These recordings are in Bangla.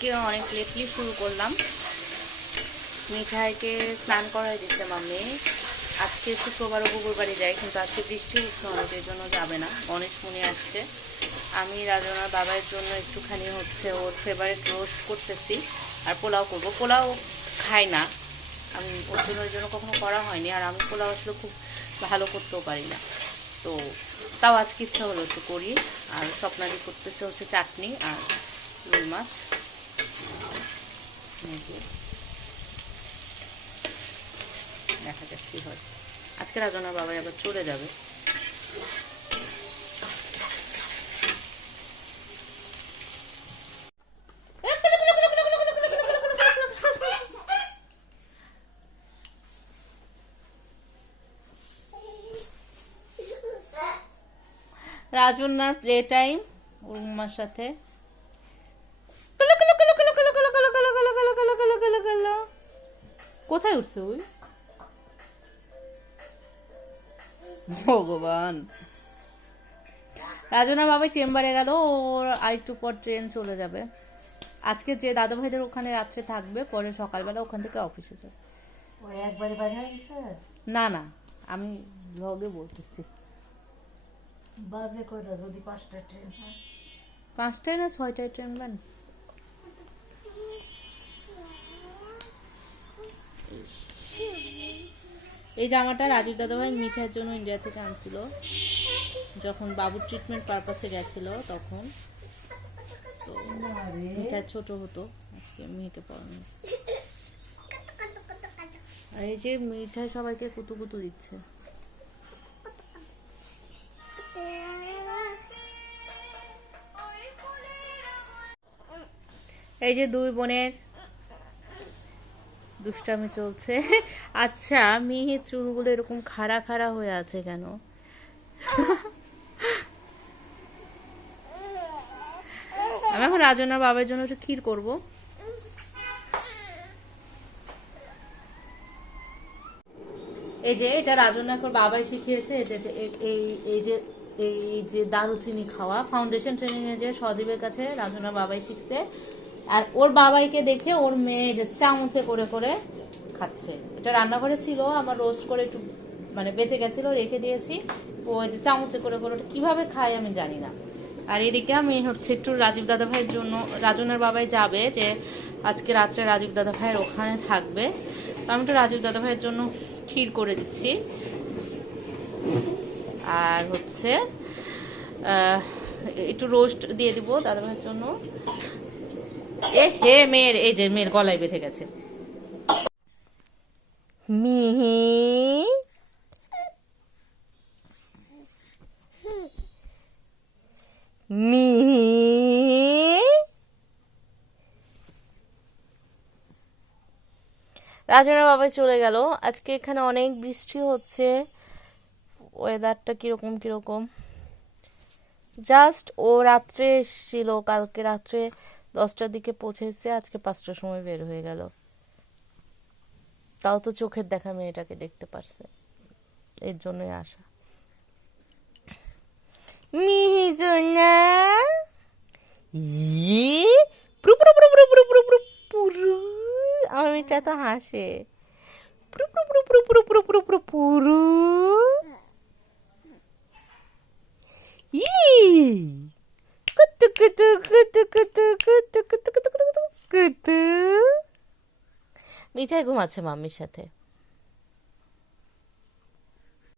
আজকে অনেক লেটলি শুরু করলাম। মিঠাইকে স্নান করাই দিচ্ছে মাম্মি। আজকে শুক্রবার ও বুকুর বাড়ি যাই কিন্তু আজকে বৃষ্টি হচ্ছে অনেক এই জন্য যাবে না। গণেশ মুনি আসছে। আমি রাজনার বাবার জন্য একটুখানি হচ্ছে ওর ফেভারিট রোস্ট করতেছি, আর পোলাও করব। পোলাও খাই না। আমি ওর জন্য, ওই জন্য কখনো করা হয়নি। আর আমি পোলাও আসলে খুব ভালো করতেও পারি না। তো তাও আজকে ইচ্ছা হলো একটু করি। আর স্বপ্নাদি করতেছে হচ্ছে চাটনি আর রুই মাছ। দেখা যাক কী হয়। আজকে রাজনার বাবাই আবার চলে যাবে। রাজনার প্লে টাইম উম্মার সাথে। কলো, কলো। কোথায় উঠছে ওই? ভগবান। রাজনা বাবা চেম্বারে গেল ওর আরেকটু পর ট্রেন চলে যাবে। আজকে যে দাদা ভাইদের ওখানে রাত্রে থাকবে পরে সকালবেলা ওখান থেকে অফিসে যাবে। না না আমি ব্লগে বলতেছি। বাজে কয়টা? যদি পাঁচটা ট্রেন পাঁচটায় না ছয়টায় ট্রেন ম্যান এই জামাটা রাজীব দাদাভাই মিঠার জন্য ইন্ডিয়া থেকে আনছিল। যখন বাবুর ট্রিটমেন্ট পারপাসে গেছিল তখন। তো মিঠা ছোট হতো, আজকে মিহিকে পড়ানো আর এই যে মিঠাই সবাইকে কুতু কুতু দিচ্ছে। এই যে দুই বোনের দুষ্টামি চলছে। আচ্ছা মিহির চুলগুলো এরকম খাড়া খাড়া হয়ে আছে কেন? আমি এখন রাজনার বাবার জন্য একটু ক্ষীর করব। এই যে, এটা রাজনা এখন বাবাই শিখিয়েছে, এই যে, এই- এই যে এই যে দারুচিনি খাওয়া। ফাউন্ডেশন ট্রেনিং এ যে সজীবের কাছে রাজনা বাবাই শিখছে। আর ওর বাবাইকে দেখে ওর মেয়ে যে চামচে করে করে খাচ্ছে। এটা রান্নাঘরে ছিল, আমার রোস্ট করে একটু মানে বেঁচে গেছিল, রেখে দিয়েছি। ও যে চামচে করে করে ওটা কীভাবে খায় আমি জানি না। আর এদিকে আমি হচ্ছে একটু রাজীব দাদা ভাইয়ের জন্য, রাজনার বাবাই যাবে যে আজকে রাত্রে রাজীব দাদা ভাইয়ের ওখানে থাকবে। তো আমি একটু রাজীব দাদা ভাইয়ের জন্য ক্ষীর করে দিচ্ছি। আর হচ্ছে একটু রোস্ট দিয়ে দিব দাদা ভাইয়ের জন্য। এ হে মেয়ের, এই যে মেয়ের গলায় বেঁধে গেছে। মিহি। মিহি। রাজনের বাবা চলে গেল। আজকে এখানে অনেক বৃষ্টি হচ্ছে। ওয়েদারটা কীরকম কীরকম? জাস্ট ও রাত্রে এসেছিল, কালকে রাত্রে দশটার দিকে পৌঁছেছে আজকে পাঁচটার সময় বের হয়ে গেল তাও তো চোখের দেখা মেয়েটাকে দেখতে পারছে এর জন্যই আসা মিহিজনা ই পুরু পুরু আমার মেয়েটা তো হাসে পুরু পুরু পুরু পুরু পুরু পুরু পুরু পুরু মিঠাই ঘুমাচ্ছে মাম্মির সাথে।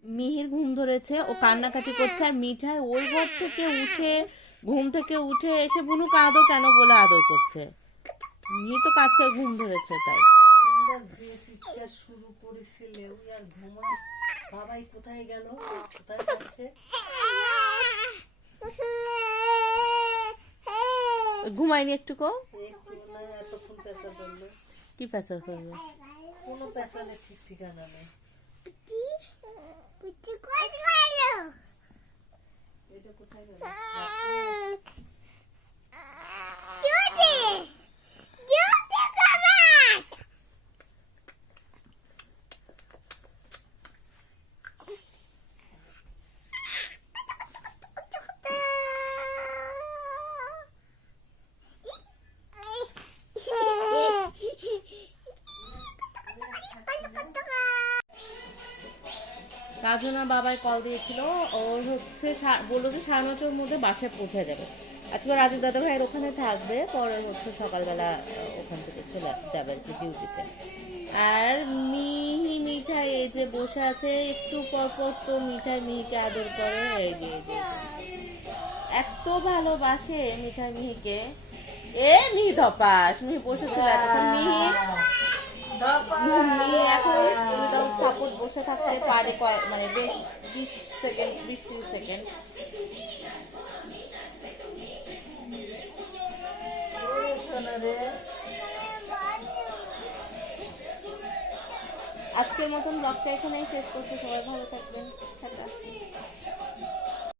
মিহির ঘুম ধরেছে ও কান্নাকাটি করছে আর মিঠাই ওই ঘর থেকে উঠে ঘুম থেকে উঠে এসে বুনু কাঁদো কেন বলে আদর করছে। মিহি তো কাছে ঘুম ধরেছে তাই। শুরু করেছিলে ওই আর ঘুমা বাবাই কোথায় গেল কোথায় যাচ্ছে ঘুমায়নি একটুকু? একটু না এতক্ষণ করল কি প্যাচার করবে কোনো পেঁচালে ঠিক ঠিকানা নেই। এটা কোথায় গেল? রাজনা বাবাই কল দিয়েছিল ওর হচ্ছে বলল যে সাড়ে নটার মধ্যে বাসায় পৌঁছে যাবে। আজকে রাজু দাদা ভাইয়ের ওখানে থাকবে পরে হচ্ছে সকালবেলা ওখান থেকে চলে যাবে আর কি ডিউটিতে আর মিহি মিঠাই এই যে বসে আছে একটু পর পর তো মিঠাই মিহিকে আদর করে এই যে এই যে, এত ভালোবাসে মিঠাই মিহিকে। এ মিহি ধপাস মিহি বসেছিল এতক্ষণ। মিহি বসে থাকতে পারে কয়েক মানে বেশ বিশ সেকেন্ড, বিশ ত্রিশ সেকেন্ড। আজকের মতন ব্লগটা এখানেই শেষ করছি। সবাই ভালো থাকবেন।